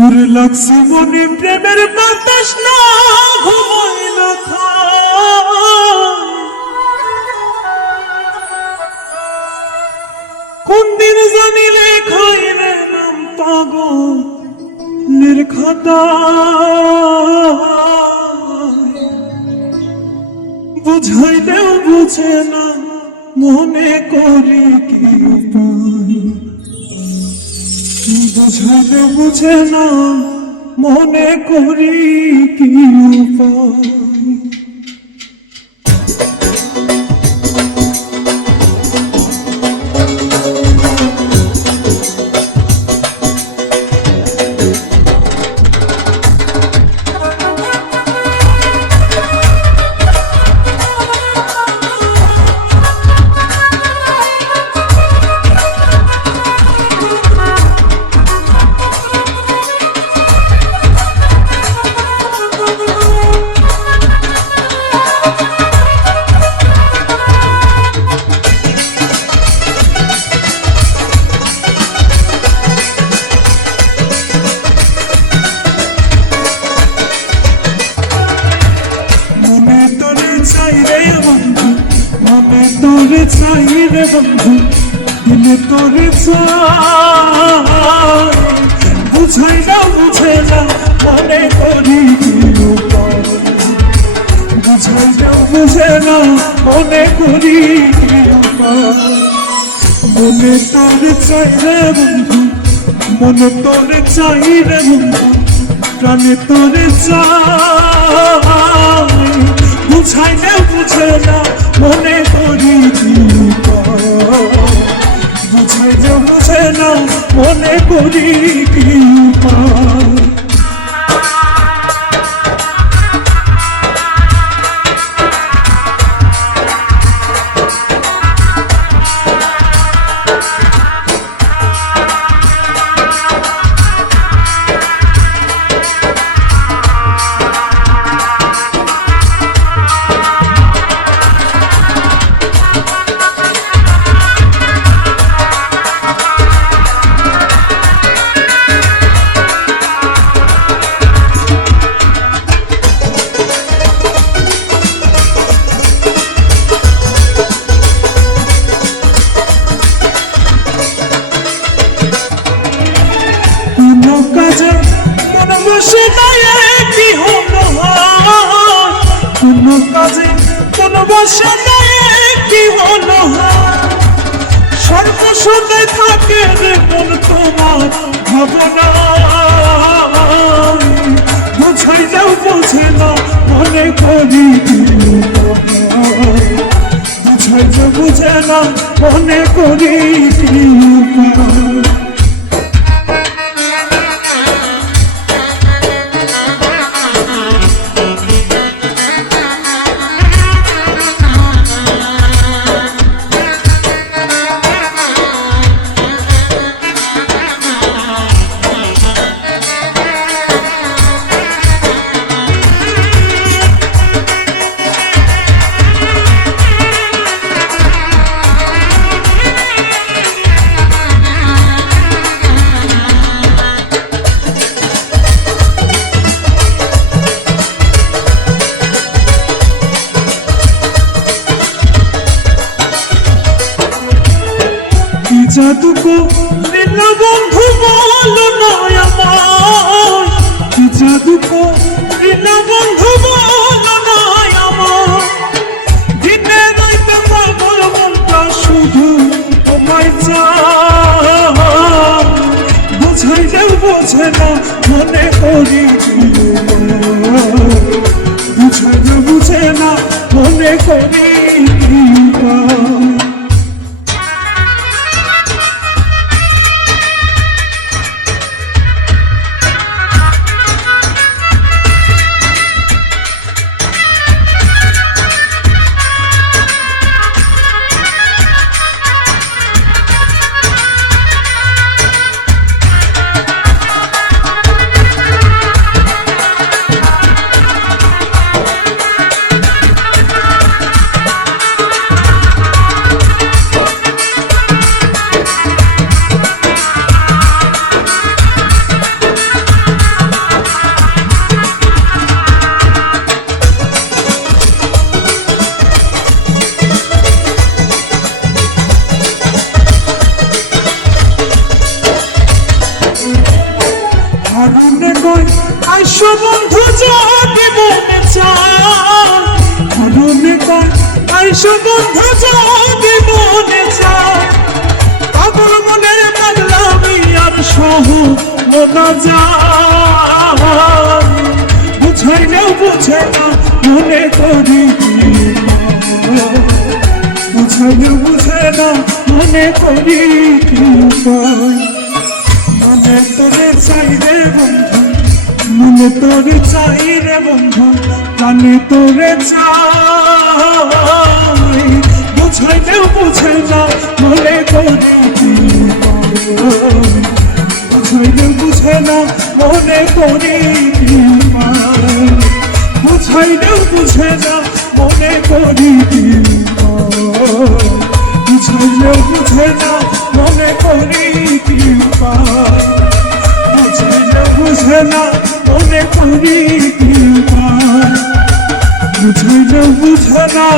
ওরে লাগছে মনে প্রেমের বাতাস না ঘুমাই না কোন দিন জানিলে খাইলে নাম পাগলের খাতা বুঝাইলেও বুঝে না মনে করি কি উপায় বুঝাইলেও বুঝে না মনে করি কি উপায় তোরে চাই রে বন্ধু দিলে তোরে চাই বুঝাই না বুঝে না মনে করি বুঝাই না বুঝে না মনে করি মনে তোরে চাই রে বন্ধু মনে তোরে চাই রে বন্ধু প্রাণে তোরে চাই বুঝাই না বুঝে না মনে করি বুঝাই না বুঝে না মনে করি কি বসে কি হলো কোন কাজে কোন বসে কি হলো সর্বসুদে থাকে রে মন তোমার ভাবনা বুঝাই যাও বুঝে না মনে করি বুঝাই যাও বুঝে না মনে করি জাদু করিলা বন্ধু বলো না আমার কি জাদু করিলা বন্ধু বলো না আমার দিনে রাইতে পাগল মনটা শুধু তোমায় চায় বুঝাই যাও বোঝে না মনে করি বুঝাই যাও বুঝে না মনে করি কয় আইসো বন্ধু যদি মনে চায়, মরণে কয় আইসো বন্ধু যদি মনে চায়, পাগল মনের পাগলামি আর সহ না যায়, বুঝাইলেও বুঝে না মনে করি কি উপায়, বুঝাইলেও বুঝে না মনে করি কি উপায়। মনে তোরে চাই রে বন্ধু, মনে তোরে চাই রে বন্ধু, প্রাণে তোরে চাই, বুঝাইলেও বুঝে না মনে করি কি উপায়, বুঝাইলেও বুঝে না মনে করি কি উপায়, বুঝাইলেও বুঝে না মনে করি কি উপায়, বুঝাইলেও বুঝে না মনে করি কি উপায়, বুঝাইলেও বুঝে না মনে করি কি উপায়, বুঝাইলেও বুঝে না